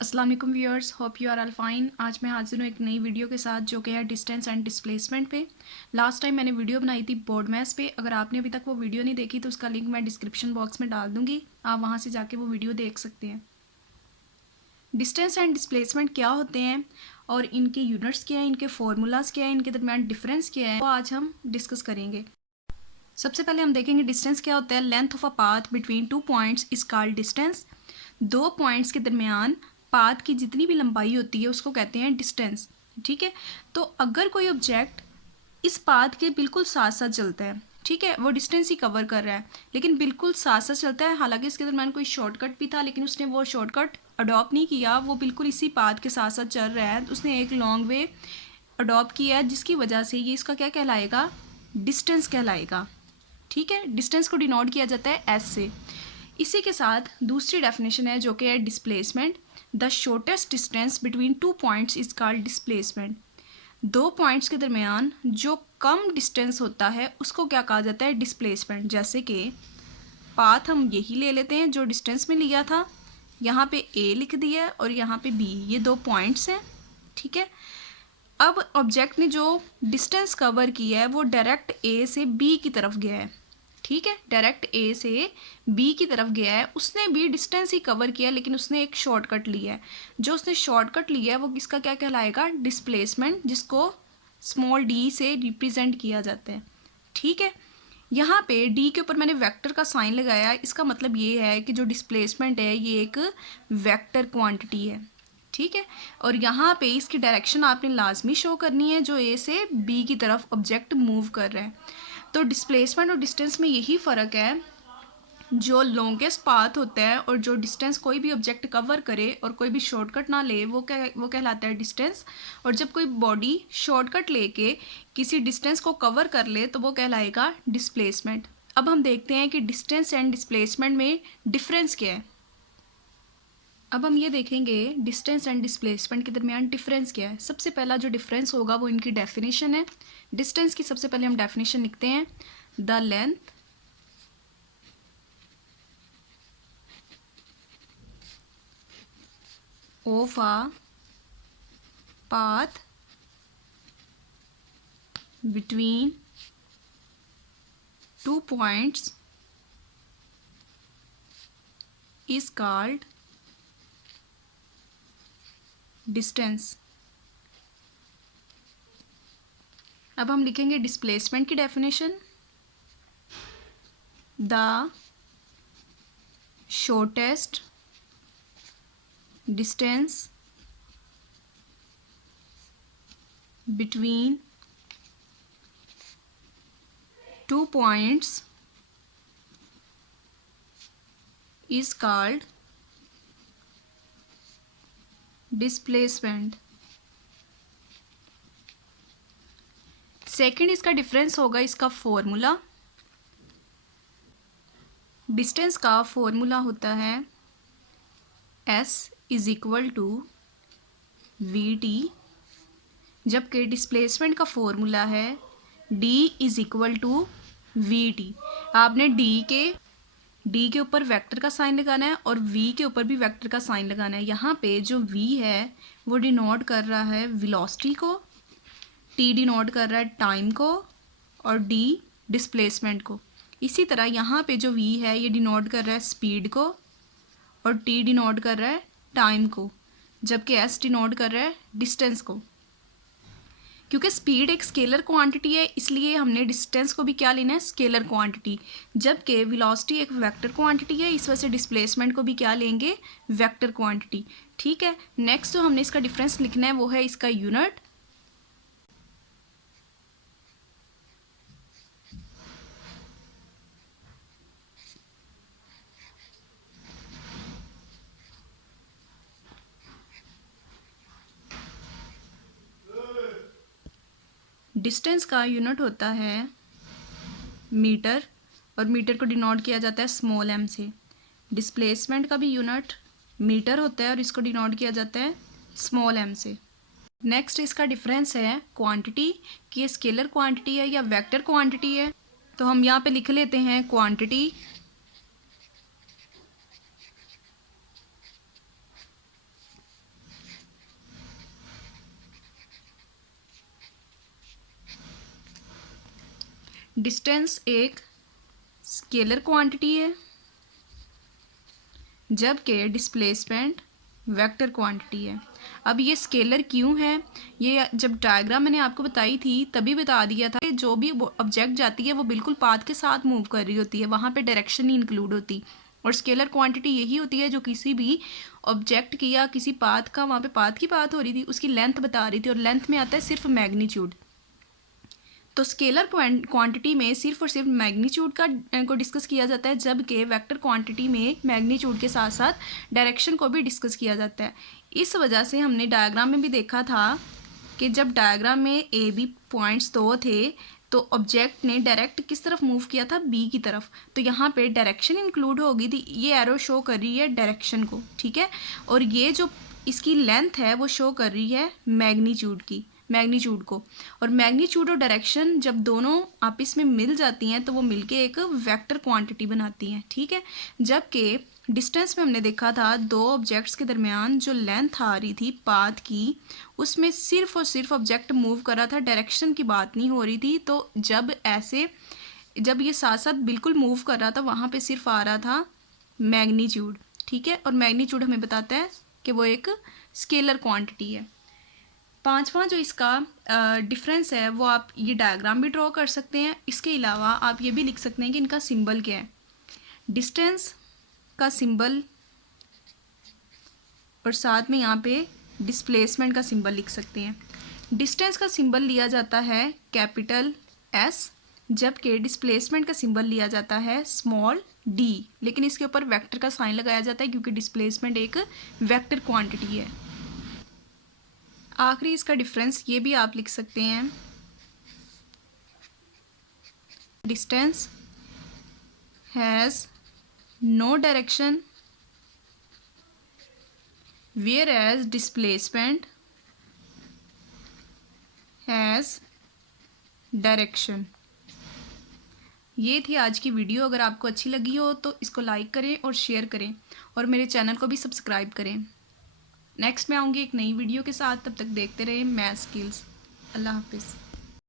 अस्सलाम वालेकुम viewers, hope you are all fine. आज मैं हाजिर हूँ एक नई वीडियो के साथ जो कि है डिस्टेंस एंड डिस्प्लेसमेंट पे। लास्ट टाइम मैंने वीडियो बनाई थी बोर्ड मैथ्स पे। अगर आपने अभी तक वो वीडियो नहीं देखी तो उसका लिंक मैं डिस्क्रिप्शन बॉक्स में डाल दूँगी, आप वहाँ से जाके वो वीडियो देख सकते हैं। डिस्टेंस एंड डिस्प्लेसमेंट क्या होते हैं और इनके यूनिट्स क्या हैं, इनके फार्मूलाज क्या हैं, इनके दरमियान डिफरेंस क्या है, वो आज हम डिस्कस करेंगे। सबसे पहले हम देखेंगे डिस्टेंस क्या होता है। Length of a path between two points is called distance. दो पॉइंट्स के दरमियान पाथ की जितनी भी लंबाई होती है उसको कहते हैं डिस्टेंस। ठीक है, तो अगर कोई ऑब्जेक्ट इस पाथ के बिल्कुल साथ साथ चलता है, ठीक है, वो डिस्टेंस ही कवर कर रहा है, लेकिन बिल्कुल साथ साथ चलता है, हालांकि इसके दरमियान कोई शॉर्टकट भी था लेकिन उसने वो शॉर्टकट अडॉप्ट नहीं किया, वो बिल्कुल इसी पाथ के साथ साथ चल रहा है, उसने एक लॉन्ग वे अडॉप्ट किया है, जिसकी वजह से ये इसका क्या कहलाएगा, डिस्टेंस कहलाएगा। ठीक है, डिस्टेंस को डिनोट किया जाता है एस से। इसी के साथ दूसरी डेफिनेशन है जो कि है displacement. The shortest distance between two points is called displacement. दो पॉइंट्स के दरमियान जो कम डिस्टेंस होता है उसको क्या कहा जाता है, डिस्प्लेसमेंट। जैसे कि पाथ हम यही ले लेते हैं जो डिस्टेंस में लिया था, यहाँ पे ए लिख दिया है और यहाँ पे बी, ये दो पॉइंट्स हैं। ठीक है, अब ऑब्जेक्ट ने जो डिस्टेंस कवर किया है वो डायरेक्ट ए से बी की तरफ गया है। ठीक है, डायरेक्ट ए से बी की तरफ गया है, उसने भी डिस्टेंस ही कवर किया लेकिन उसने एक शॉर्टकट लिया है। जो उसने शॉर्टकट लिया है वो किसका क्या कहलाएगा, डिस्प्लेसमेंट, जिसको स्मॉल डी से रिप्रेजेंट किया जाता है। ठीक है, यहाँ पे डी के ऊपर मैंने वेक्टर का साइन लगाया, इसका मतलब ये है कि जो डिस्प्लेसमेंट है ये एक वेक्टर क्वांटिटी है। ठीक है, और यहाँ पे इसकी डायरेक्शन आपने लाजमी शो करनी है जो ए से बी की तरफ ऑब्जेक्ट मूव कर रहा है। तो डिस्प्लेसमेंट और डिस्टेंस में यही फ़र्क है, जो लॉन्गेस्ट पाथ होता है और जो डिस्टेंस कोई भी ऑब्जेक्ट कवर करे और कोई भी शॉर्टकट ना ले वो कहलाता है डिस्टेंस। और जब कोई बॉडी शॉर्टकट लेके किसी डिस्टेंस को कवर कर ले तो वो कहलाएगा डिस्प्लेसमेंट। अब हम देखते हैं कि डिस्टेंस एंड डिस्प्लेसमेंट में डिफरेंस क्या है। अब हम ये देखेंगे डिस्टेंस एंड डिस्प्लेसमेंट के दरमियान डिफरेंस क्या है। सबसे पहला जो डिफरेंस होगा वो इनकी डेफिनेशन है। डिस्टेंस की सबसे पहले हम डेफिनेशन लिखते हैं, the length of a path between two points is called distance। अब हम लिखेंगे डिस्प्लेसमेंट की definition, the shortest distance between two points is called displacement। Second इसका डिफरेंस होगा इसका फॉर्मूला। डिस्टेंस का फॉर्मूला होता है S is equal to V T, जबकि डिस्प्लेसमेंट का फॉर्मूला है D is equal to V T. आपने डी के ऊपर वेक्टर का साइन लगाना है और V के ऊपर भी वेक्टर का साइन लगाना है। यहाँ पे जो V है वो डिनोट कर रहा है वेलोसिटी को, T डिनोट कर रहा है टाइम को और D डिस्प्लेसमेंट को। इसी तरह यहाँ पे जो V है ये डिनोट कर रहा है स्पीड को और T डिनोट कर रहा है टाइम को, जबकि S डिनोट कर रहा है डिस्टेंस को। क्योंकि स्पीड एक स्केलर क्वांटिटी है इसलिए हमने डिस्टेंस को भी क्या लेना है, स्केलर क्वांटिटी, जबकि वेलोसिटी एक वेक्टर क्वांटिटी है, इस वजह से डिस्प्लेसमेंट को भी क्या लेंगे, वेक्टर क्वांटिटी। ठीक है, नेक्स्ट जो हमने इसका डिफरेंस लिखना है वो है इसका यूनिट। डिस्टेंस का यूनिट होता है मीटर और मीटर को डिनोट किया जाता है स्मॉल m से। डिस्प्लेसमेंट का भी यूनिट मीटर होता है और इसको डिनोट किया जाता है स्मॉल m से। नेक्स्ट इसका डिफरेंस है क्वांटिटी, कि ये स्केलर क्वांटिटी है या वेक्टर क्वांटिटी है। तो हम यहाँ पे लिख लेते हैं क्वांटिटी डिस्टेंस एक स्केलर क्वांटिटी है जबकि डिस्प्लेसमेंट वेक्टर क्वांटिटी है। अब ये स्केलर क्यों है, ये जब डायग्राम मैंने आपको बताई थी तभी बता दिया था कि जो भी ऑब्जेक्ट जाती है वो बिल्कुल पाथ के साथ मूव कर रही होती है, वहाँ पे डायरेक्शन नहीं इंक्लूड होती। और स्केलर क्वांटिटी यही होती है जो किसी भी ऑब्जेक्ट की या किसी पाथ का, वहाँ पे पाथ की बात हो रही थी, उसकी लेंथ बता रही थी और लेंथ में आता है सिर्फ मैग्नीट्यूड। तो स्केलर क्वांटिटी में सिर्फ और सिर्फ मैग्नीट्यूड को डिस्कस किया जाता है, जबकि वेक्टर क्वांटिटी में मैग्नीट्यूड के साथ साथ डायरेक्शन को भी डिस्कस किया जाता है। इस वजह से हमने डायग्राम में भी देखा था कि जब डायग्राम में ए बी पॉइंट्स दो थे तो ऑब्जेक्ट ने डायरेक्ट किस तरफ मूव किया था, बी की तरफ। तो यहाँ पे डायरेक्शन इंक्लूड होगी थी, ये एरो शो कर रही है डायरेक्शन को, ठीक है। और ये जो इसकी लेंथ है वो शो कर रही है मैग्नीट्यूड को। और मैग्नीट्यूड और डायरेक्शन जब दोनों आपस में मिल जाती हैं तो वो मिलके एक वेक्टर क्वांटिटी बनाती हैं, ठीक है। जबकि डिस्टेंस में हमने देखा था दो ऑब्जेक्ट्स के दरमियान जो लेंथ आ रही थी पाथ की, उसमें सिर्फ और सिर्फ ऑब्जेक्ट मूव कर रहा था, डायरेक्शन की बात नहीं हो रही थी। तो जब ये साथ साथ बिल्कुल मूव कर रहा था वहाँ पे सिर्फ आ रहा था मैग्नीट्यूड, ठीक है। और मैग्नीट्यूड हमें बताता है कि वो एक स्केलर क्वांटिटी है। पांचवा जो इसका डिफरेंस है वो आप ये डायग्राम भी ड्रॉ कर सकते हैं। इसके अलावा आप ये भी लिख सकते हैं कि इनका सिंबल क्या है। डिस्टेंस का सिंबल और साथ में यहाँ पे डिस्प्लेसमेंट का सिंबल लिख सकते हैं। डिस्टेंस का सिंबल लिया जाता है कैपिटल एस, जबकि डिस्प्लेसमेंट का सिंबल लिया जाता है स्मॉल डी, लेकिन इसके ऊपर वेक्टर का साइन लगाया जाता है क्योंकि डिस्प्लेसमेंट एक वेक्टर क्वांटिटी है। आखिरी इसका डिफरेंस ये भी आप लिख सकते हैं, distance has no direction whereas displacement has direction. ये थी आज की वीडियो। अगर आपको अच्छी लगी हो तो इसको लाइक करें और शेयर करें और मेरे चैनल को भी सब्सक्राइब करें। नेक्स्ट मैं आऊँगी एक नई वीडियो के साथ, तब तक देखते रहें मैथ स्किल्स। अल्लाह हाफिज़।